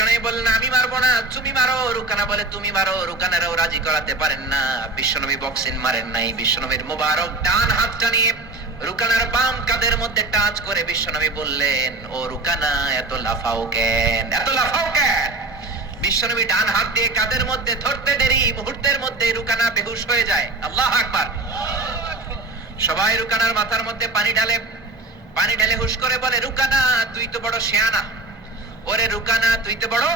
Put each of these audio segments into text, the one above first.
বিশ্বনবী বললেন আমি মারবো না, তুমি মারো। রুকানা বলে তুমি মারো। রুকানারাও রাজি করাতে পারেন না। বিশ্বনবী বক্সিং মারেন নাই। বিশ্বনবীর মোবারক ডান হাতটা নিয়ে রুকানার বাম কাঁধের মধ্যে টাচ করে বিশ্বনবী বললেন, ও রুকানা এত লাফাও কেন, এত লাফাও কেন? বিশ্বনবী ডান হাত দিয়ে কাঁধের মধ্যে ধরতে দেরি, মুহূর্তের মধ্যে রুকানা বেহুশ হয়ে যায়। আল্লাহু আকবার। সবাই রুকানার মাথার মধ্যে পানি ঢালে। পানি ঢেলে হুশ করে বলে, রুকানা তুই তো বড় শিয়ানা। ওরে রুকানা তুই তো বড়,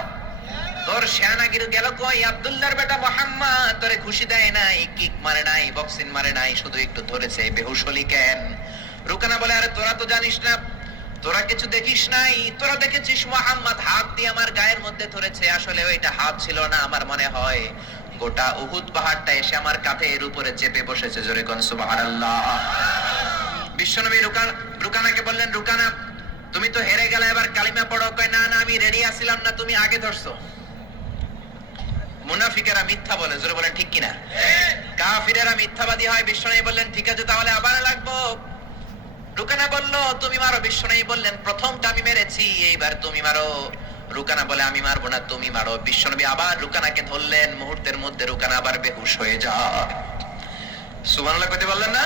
তোর শিয়ানাগিরি গেল কই? আব্দুল্লাহর বেটা মুহাম্মদ তোরে খুশি দেয় নাই, কিক মারে নাই, বক্সিং মারে নাই, শুধু একটু ধরেছে, বেহুশ হলি কেন? রুকানা বলে, আরে তোরা তো জানিস না, তোরা কিছু দেখিস নাই। তোরা দেখেছিস মুহাম্মদ হাত দিয়ে আমার গায়ের মধ্যে ধরেছে। আসলে ওইটা হাত ছিল না, আমার মনে হয় গোটা উহুদ পাহাড়টা এসে আমার কাঁধের উপরে চেপে বসেছে। জোরে কোন সুবহানাল্লাহ। বিশ্বনবী রুকানাকে বললেন, রুকানা তুমি তো হেরে গেলে, এবার কালিমা পড়ো। কয় না না, আমি রেডি আছিলাম না, তুমি আগে ধরছো। মুনাফিকেরা মিথ্যা বলে, জোরে বলেন ঠিক কিনা? কাফিরেরা মিথ্যাবাদী হয়। বিশ্বনবী বললেন, ঠিক আছে তাহলে আবার লাগবো। রুকানা বলল, তুমি মারো। বিশ্বনবী বললেন, প্রথমটা আমি মেরেছি, এইবার তুমি মারো। রুকানা বলে, আমি মারবো না, তুমি মারো। বিশ্বনবী আবার রুকানাকে ধরলেন। মুহূর্তের মধ্যে রুকানা আবার বেহুশ হয়ে যায়। সুবহানাল্লাহ কইতে বললেন না?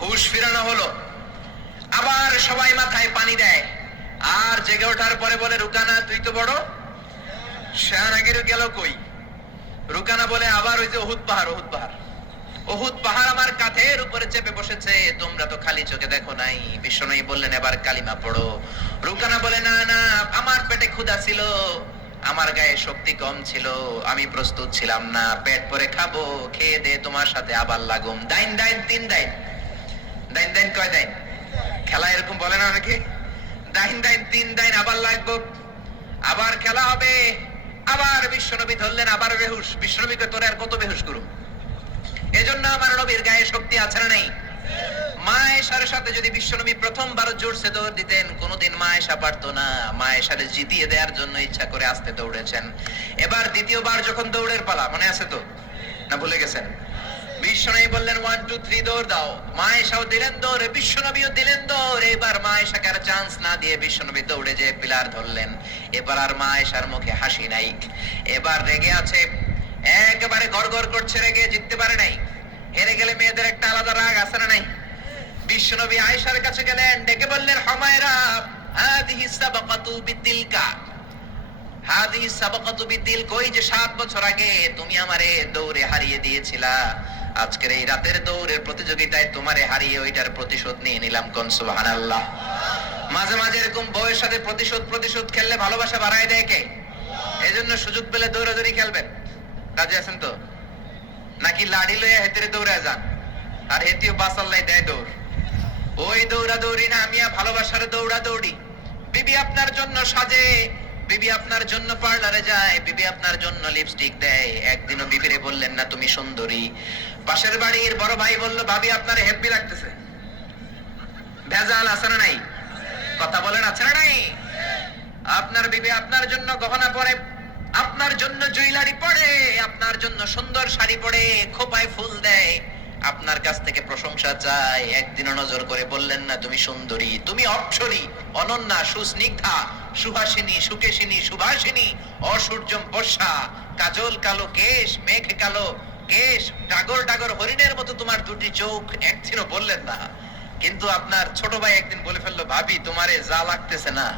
হুশ ফিরানো হলো। আবার সবাই মাথায় পানি দেয়। আর জেগে ওঠার পরে বলে, রুকানা তুই তো বড় শিয়ানাগিরি গেল কই? রুকানা বলে, আবার ওই যে উহুদ পাহাড়, উহুদ পাহাড়, উহুদ পাহাড় আমার কাঁধের উপরে চেপে বসেছে, তোমরা তো খালি চোখে দেখো নাই। বিশ্বনবী বললেন, এবার কালিমা পড়ো। রুকানা বলে, না না, আমার পেটে ক্ষুধা ছিল, আমার গায়ে শক্তি কম ছিল, আমি প্রস্তুত ছিলাম না, পেট ভরে খাবো, খেয়ে দে তোমার সাথে আবার লাগুম। দাইন দাইন তিন দাইন। দাইন দাইন কয় দাইন? খেলা এরকম বলে না অনেকে? দাইন দাইন তিন দাইন, আবার লাগবো, আবার খেলা হবে। আবার বিশ্বনবী ধরলেন, আবার বেহুশ। বিশ্বনবীকে তোরে আর কত বেহুশ করুম? এজন্য আমার নবীর গায়ে শক্তি আছে না নাই? মা আয়েশার সাথে যদি বিশ্বনবী প্রথমবার জোরসে দৌড় দিতেন, কোনোদিন মা আয়েশা পারতো না। মা আয়েশারে জিতিয়ে দেওয়ার জন্য ইচ্ছা করে আস্তে দৌড়েছেন। এবার দ্বিতীয়বার যখন দৌড়ের পালা, মনে আছে তো না ভুলে গেছেন? বিশ্বনবী বললেন 1 2 3 দৌড় দাও। মা আয়েশাও দিলেন দৌড়, বিশ্বনবীও দিলেন দৌড়। এবার মা আয়েশাকে আর চান্স না দিয়ে বিশ্বনবী দৌড়ে যে পিলার ধরলেন। এবার আর মা আয়েশার মুখে হাসি নাই। এবার রেগে আছে, একেবারে গড়গড় করছে, রেগে জিততে পারে নাই। হেরে গেলে মেয়েদের একটা আলাদা রাগ আছে না নাই? বিশ্বনবী আয়েশার কাছে গেলেন, ডেকে বললেন, হুমায়রা হাদিহি সাবাকাতু বিতিলকা, হাদিহি সাবাকাতু বিতিল, কই যে 7 বছর আগে তুমি আমারে দৌড়ে হারিয়ে দিয়েছিলা, আজকের এই রাতের দৌড়ের প্রতিযোগিতায় তোমারে হারিয়ে ওইটার প্রতিশোধ নিয়ে নিলাম। কোন সুবহানাল্লাহ। মাঝে মাঝে এরকম বউয়ের সাথে প্রতিশোধ খেললে ভালোবাসা বাড়ায় দেয় কে? এজন্য সুযোগ পেলে দৌড়াদৌড়ি খেলবেন। রাজি আছেন তো? নাকি লাড়ি লইয়া হেতেরে দৌড়ে যান, আর হেতিও বাসাল্লাই দেয় দৌড়? ওই দৌড়াদৌড়ি না, আমিয়া ভালোবাসার দৌড়াদৌড়ি। বিবি আপনার জন্য সাজে, বিবি আপনার জন্য পার্লারে যায়, বিবি আপনার জন্য লিপস্টিক দেয়। একদিনও বিবিরে বললেন না তুমি সুন্দরী? পাশের বাড়ির বড় ভাই বলল, ভাবি আপনার হেব্বি লাগতেছে। ভেজাল আছে না নাই? কথা বলেন, আছে না নাই? আপনার বিবি আপনার জন্য গহনা পরে, আপনার জন্য জুয়েলারি পরে, আপনার জন্য সুন্দর শাড়ি পরে, খোপায় ফুল দেয়, আপনার কাছ থেকে প্রশংসা চায়। একদিনও নজর করে বললেন না তুমি সুন্দরী, তুমি অপ্সরী, অনন্যা, সুস্নিগ্ধা, সুহাসিনী, সুকেশিনী, সুভাষিনী, অসূর্যম বর্ষা, কাজল কালো কেশ, মেঘ কালো কেশ, ডাগর ডাগর হরিণের মতো তোমার দুটি চোখ, একদিনও বললেন না। কিন্তু আপনার ছোট ভাই একদিন বলে ফেললো, ভাবি তোমারে যা লাগতেছে না